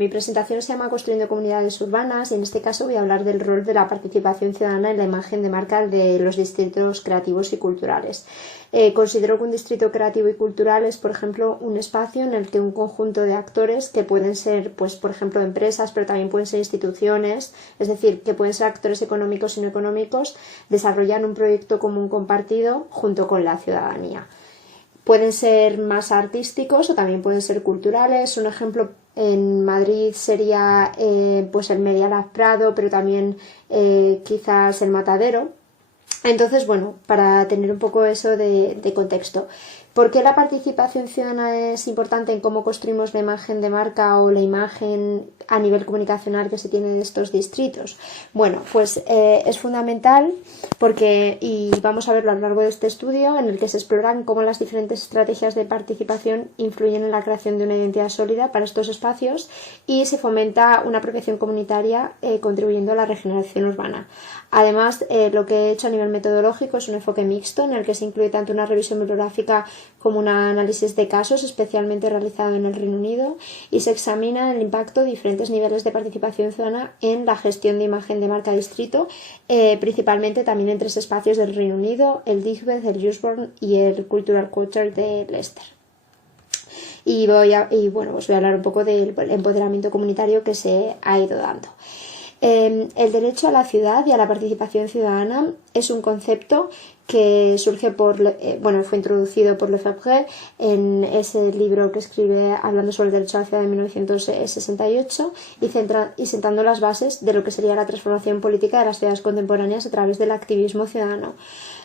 Mi presentación se llama Construyendo comunidades urbanas y en este caso voy a hablar del rol de la participación ciudadana en la imagen de marca de los distritos creativos y culturales. Considero que un distrito creativo y cultural es, por ejemplo, un espacio en el que un conjunto de actores que pueden ser, pues, por ejemplo, empresas, pero también pueden ser instituciones, es decir, que pueden ser actores económicos y no económicos, desarrollan un proyecto común compartido junto con la ciudadanía. Pueden ser más artísticos o también pueden ser culturales. Un ejemplo en Madrid sería pues el Media Lab Prado, pero también quizás el Matadero. Entonces, bueno, para tener un poco eso de contexto. ¿Por qué la participación ciudadana es importante en cómo construimos la imagen de marca o la imagen a nivel comunicacional que se tiene de estos distritos? Bueno, pues es fundamental porque, y vamos a verlo a lo largo de este estudio, en el que se exploran cómo las diferentes estrategias de participación influyen en la creación de una identidad sólida para estos espacios y se fomenta una apropiación comunitaria contribuyendo a la regeneración urbana. Además, lo que he hecho a nivel metodológico es un enfoque mixto en el que se incluye tanto una revisión bibliográfica como un análisis de casos especialmente realizado en el Reino Unido y se examina el impacto de diferentes niveles de participación ciudadana en la gestión de imagen de marca distrito, principalmente también en 3 espacios del Reino Unido, el Digbeth, el Usborne y el Cultural Quarter de Leicester. Y bueno, os voy a hablar un poco del empoderamiento comunitario que se ha ido dando. El derecho a la ciudad y a la participación ciudadana es un concepto que surge fue introducido por Lefebvre en ese libro que escribe hablando sobre el derecho a la ciudad en 1968 y sentando las bases de lo que sería la transformación política de las ciudades contemporáneas a través del activismo ciudadano.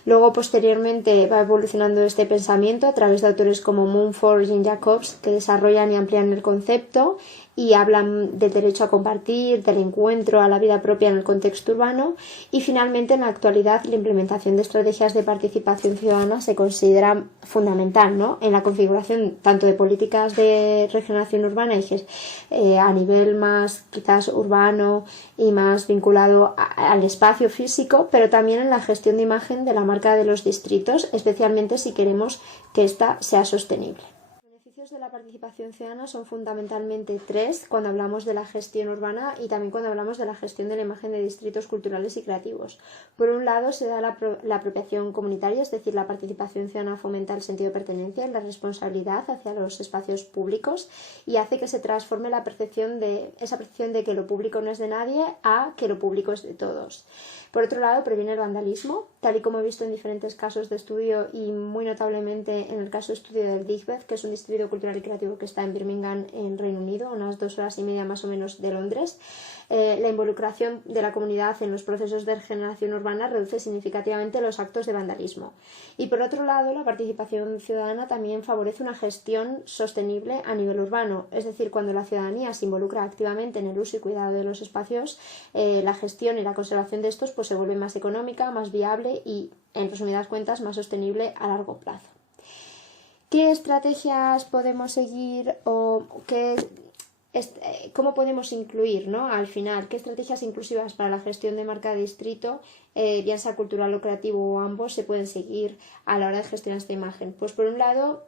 Luego, posteriormente, va evolucionando este pensamiento a través de autores como Mumford y Jean Jacobs, que desarrollan y amplían el concepto y hablan del derecho a compartir, del encuentro, a la vida propia en el contexto urbano. Y finalmente, en la actualidad, la implementación de estrategias de participación ciudadana se considera fundamental, ¿no?, en la configuración tanto de políticas de regeneración urbana y a nivel más quizás urbano y más vinculado al espacio físico, pero también en la gestión de imagen de la marca de los distritos, especialmente si queremos que ésta sea sostenible. Los beneficios de la participación ciudadana son fundamentalmente 3 cuando hablamos de la gestión urbana y también cuando hablamos de la gestión de la imagen de distritos culturales y creativos. Por un lado, se da la apropiación comunitaria, es decir, la participación ciudadana fomenta el sentido de pertenencia y la responsabilidad hacia los espacios públicos y hace que se transforme esa percepción de que lo público no es de nadie a que lo público es de todos. Por otro lado, previene el vandalismo, tal y como he visto en diferentes casos de estudio y muy notablemente en el caso de estudio del Digbeth, que es un distrito cultural y creativo que está en Birmingham, en Reino Unido, a unas 2 horas y media más o menos de Londres. La involucración de la comunidad en los procesos de regeneración urbana reduce significativamente los actos de vandalismo. Y por otro lado, la participación ciudadana también favorece una gestión sostenible a nivel urbano, es decir, cuando la ciudadanía se involucra activamente en el uso y cuidado de los espacios, la gestión y la conservación de estos pues se vuelve más económica, más viable y, en resumidas cuentas, más sostenible a largo plazo. ¿Qué estrategias podemos seguir o cómo podemos incluir, ¿no?, al final, qué estrategias inclusivas para la gestión de marca de distrito, bien sea cultural o creativo o ambos, se pueden seguir a la hora de gestionar esta imagen? Pues por un lado,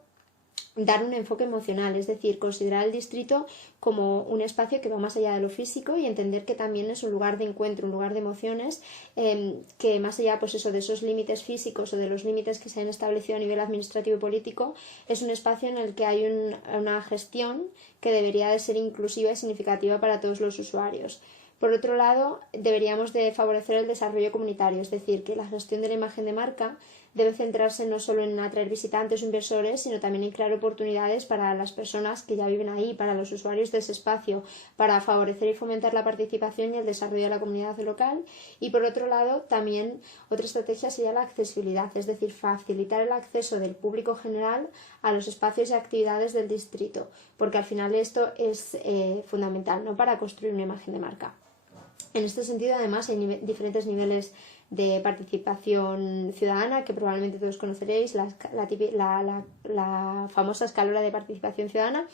dar un enfoque emocional, es decir, considerar el distrito como un espacio que va más allá de lo físico y entender que también es un lugar de encuentro, un lugar de emociones, que más allá pues eso, de esos límites físicos o de los límites que se han establecido a nivel administrativo y político, es un espacio en el que hay una gestión que debería de ser inclusiva y significativa para todos los usuarios. Por otro lado, deberíamos de favorecer el desarrollo comunitario, es decir, que la gestión de la imagen de marca debe centrarse no solo en atraer visitantes o inversores, sino también en crear oportunidades para las personas que ya viven ahí, para los usuarios de ese espacio, para favorecer y fomentar la participación y el desarrollo de la comunidad local. Y por otro lado, también otra estrategia sería la accesibilidad, es decir, facilitar el acceso del público general a los espacios y actividades del distrito, porque al final esto es fundamental, ¿no?, para construir una imagen de marca. En este sentido, además, hay diferentes niveles de participación ciudadana que probablemente todos conoceréis, la famosa escalera de participación ciudadana,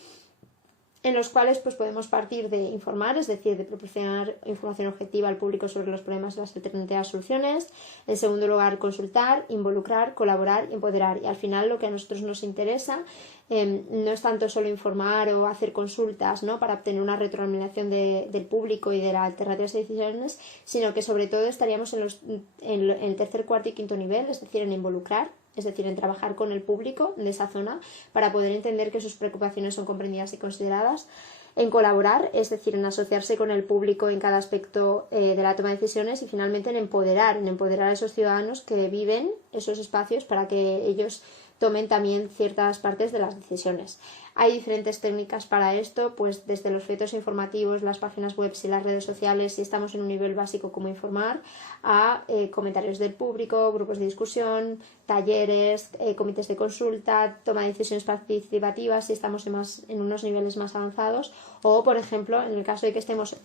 en los cuales pues podemos partir de informar, es decir, de proporcionar información objetiva al público sobre los problemas y las alternativas soluciones. En segundo lugar, consultar, involucrar, colaborar y empoderar. Y al final lo que a nosotros nos interesa no es tanto solo informar o hacer consultas, ¿no?, para obtener una retroalimentación del público y de las alternativas de decisiones, sino que sobre todo estaríamos en el tercer, cuarto y quinto nivel, es decir, en involucrar, es decir, en trabajar con el público de esa zona para poder entender que sus preocupaciones son comprendidas y consideradas, en colaborar, es decir, en asociarse con el público en cada aspecto de la toma de decisiones, y finalmente en empoderar a esos ciudadanos que viven esos espacios para que ellos tomen también ciertas partes de las decisiones. Hay diferentes técnicas para esto, pues desde los folletos informativos, las páginas web y las redes sociales, si estamos en un nivel básico como informar, a comentarios del público, grupos de discusión, talleres, comités de consulta, toma de decisiones participativas si estamos en unos niveles más avanzados, o por ejemplo en el caso de que estemos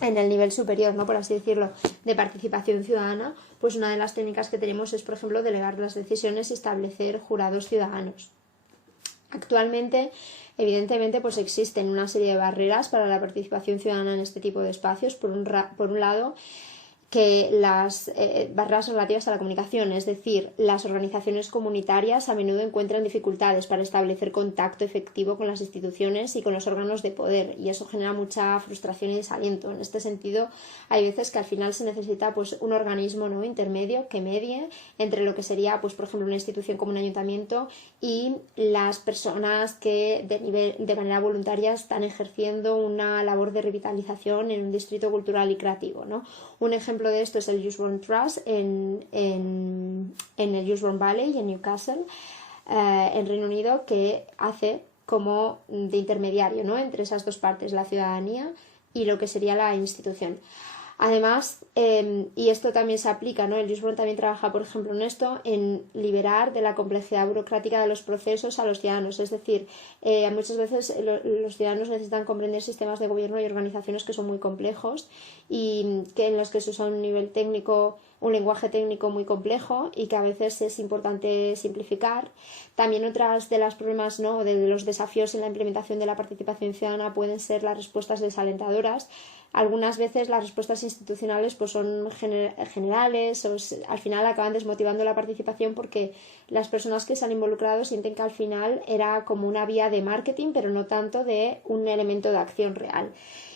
en el nivel superior, ¿no?, por así decirlo, de participación ciudadana, pues una de las técnicas que tenemos es, por ejemplo, delegar las decisiones y establecer jurados ciudadanos. Actualmente, evidentemente, pues existen una serie de barreras para la participación ciudadana en este tipo de espacios. Por un lado, que las barreras relativas a la comunicación, es decir, las organizaciones comunitarias a menudo encuentran dificultades para establecer contacto efectivo con las instituciones y con los órganos de poder, y eso genera mucha frustración y desaliento. En este sentido, hay veces que al final se necesita pues un organismo, ¿no?, intermedio que medie entre lo que sería, pues por ejemplo, una institución como un ayuntamiento y las personas que de manera voluntaria están ejerciendo una labor de revitalización en un distrito cultural y creativo, ¿no? Un ejemplo de esto es el Usborne Trust en el Usborne Valley, en Newcastle, en Reino Unido, que hace como de intermediario, ¿no?, entre esas dos partes, la ciudadanía y lo que sería la institución. Además, y esto también se aplica, ¿no?, el Usborne también trabaja, por ejemplo, en esto, en liberar de la complejidad burocrática de los procesos a los ciudadanos. Es decir, muchas veces los ciudadanos necesitan comprender sistemas de gobierno y organizaciones que son muy complejos y que en los que se usa un nivel técnico, un lenguaje técnico muy complejo, y que a veces es importante simplificar. También otras de los problemas, ¿no?, de los desafíos en la implementación de la participación ciudadana pueden ser las respuestas desalentadoras. Algunas veces las respuestas institucionales pues son generales o al final acaban desmotivando la participación, porque las personas que se han involucrado sienten que al final era como una vía de marketing, pero no tanto de un elemento de acción real.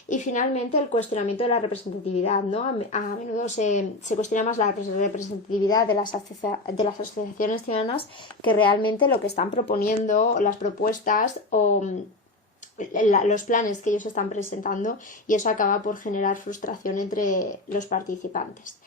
Y finalmente el cuestionamiento de la representatividad, ¿no? A menudo se cuestiona más la representatividad de las asociaciones ciudadanas que realmente lo que están proponiendo, las propuestas o los planes que ellos están presentando, y eso acaba por generar frustración entre los participantes.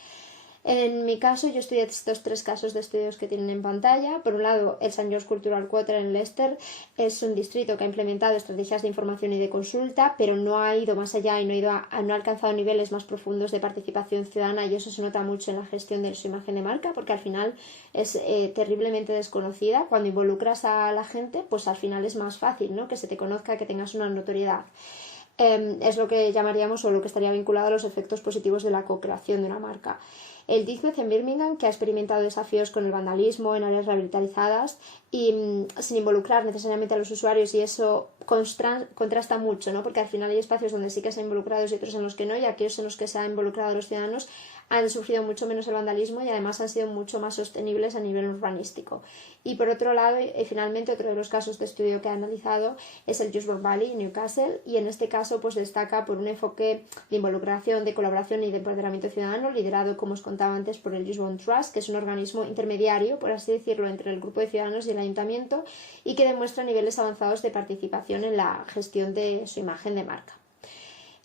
En mi caso, yo estudié estos tres casos de estudios que tienen en pantalla. Por un lado, el St. George Cultural Quarter en Leicester es un distrito que ha implementado estrategias de información y de consulta, pero no ha ido más allá y no ha alcanzado niveles más profundos de participación ciudadana, y eso se nota mucho en la gestión de su imagen de marca, porque al final es terriblemente desconocida. Cuando involucras a la gente, pues al final es más fácil, ¿no?, que se te conozca, que tengas una notoriedad. Es lo que llamaríamos, o lo que estaría vinculado a los efectos positivos de la co-creación de una marca. El Digbeth en Birmingham, que ha experimentado desafíos con el vandalismo en áreas rehabilitadas y sin involucrar necesariamente a los usuarios, y eso contrasta mucho, ¿no?, porque al final hay espacios donde sí que se han involucrado y otros en los que no, y aquellos en los que se han involucrado a los ciudadanos han sufrido mucho menos el vandalismo y además han sido mucho más sostenibles a nivel urbanístico. Y por otro lado, y finalmente, otro de los casos de estudio que ha analizado es el Usborne Valley en Newcastle, y en este caso pues destaca por un enfoque de involucración, de colaboración y de empoderamiento ciudadano, liderado, como os contaba antes, por el Usborne Trust, que es un organismo intermediario, por así decirlo, entre el grupo de ciudadanos y el ayuntamiento, y que demuestra niveles avanzados de participación en la gestión de su imagen de marca.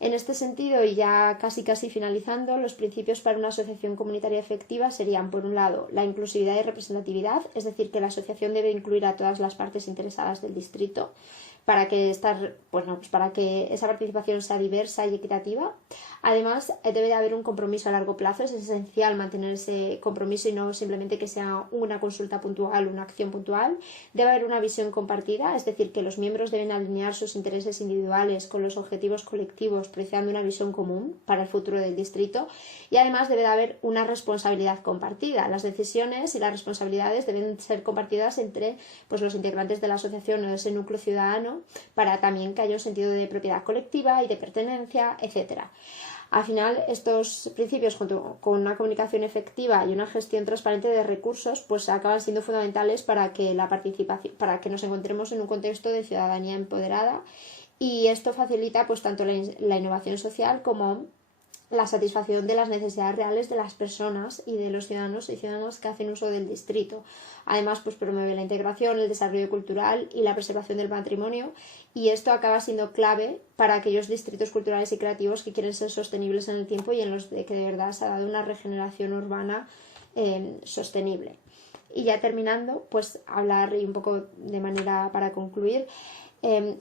En este sentido, y ya casi finalizando, los principios para una asociación comunitaria efectiva serían, por un lado, la inclusividad y representatividad, es decir, que la asociación debe incluir a todas las partes interesadas del distrito para que esa participación sea diversa y equitativa. Además, debe de haber un compromiso a largo plazo, es esencial mantener ese compromiso y no simplemente que sea una consulta puntual, una acción puntual. Debe haber una visión compartida, es decir, que los miembros deben alinear sus intereses individuales con los objetivos colectivos, proyectando una visión común para el futuro del distrito. Y además debe de haber una responsabilidad compartida. Las decisiones y las responsabilidades deben ser compartidas entre pues, los integrantes de la asociación o de ese núcleo ciudadano, para también que haya un sentido de propiedad colectiva y de pertenencia, etc. Al final, estos principios, junto con una comunicación efectiva y una gestión transparente de recursos, pues acaban siendo fundamentales para que la participación, para que nos encontremos en un contexto de ciudadanía empoderada, y esto facilita pues tanto la innovación social como la satisfacción de las necesidades reales de las personas y de los ciudadanos y ciudadanas que hacen uso del distrito. Además, pues promueve la integración, el desarrollo cultural y la preservación del patrimonio, y esto acaba siendo clave para aquellos distritos culturales y creativos que quieren ser sostenibles en el tiempo y en los de que de verdad se ha dado una regeneración urbana sostenible. Y ya terminando, pues hablar un poco de manera para concluir,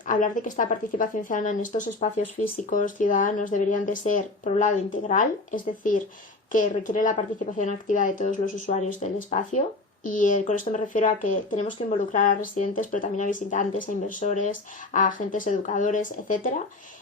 hablar de que esta participación ciudadana en estos espacios físicos ciudadanos deberían de ser, por un lado, integral, es decir, que requiere la participación activa de todos los usuarios del espacio, y con esto me refiero a que tenemos que involucrar a residentes, pero también a visitantes, a inversores, a agentes educadores, etc.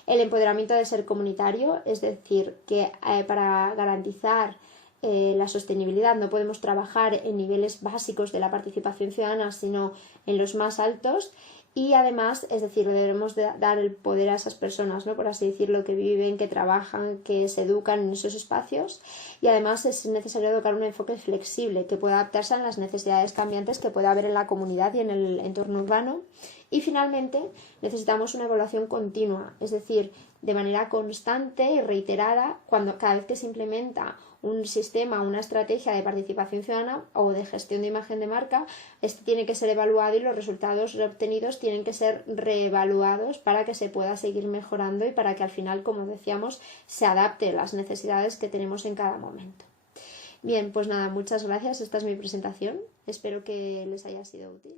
El empoderamiento de ser comunitario, es decir, que para garantizar la sostenibilidad no podemos trabajar en niveles básicos de la participación ciudadana, sino en los más altos. Y además, es decir, debemos de dar el poder a esas personas, ¿no? Por así decirlo, que viven, que trabajan, que se educan en esos espacios. Y además es necesario educar un enfoque flexible que pueda adaptarse a las necesidades cambiantes que pueda haber en la comunidad y en el entorno urbano. Y finalmente, necesitamos una evaluación continua, es decir, de manera constante y reiterada, cada vez que se implementa un sistema, una estrategia de participación ciudadana o de gestión de imagen de marca, este tiene que ser evaluado y los resultados obtenidos tienen que ser reevaluados para que se pueda seguir mejorando y para que al final, como decíamos, se adapte a las necesidades que tenemos en cada momento. Bien, pues nada, muchas gracias. Esta es mi presentación. Espero que les haya sido útil.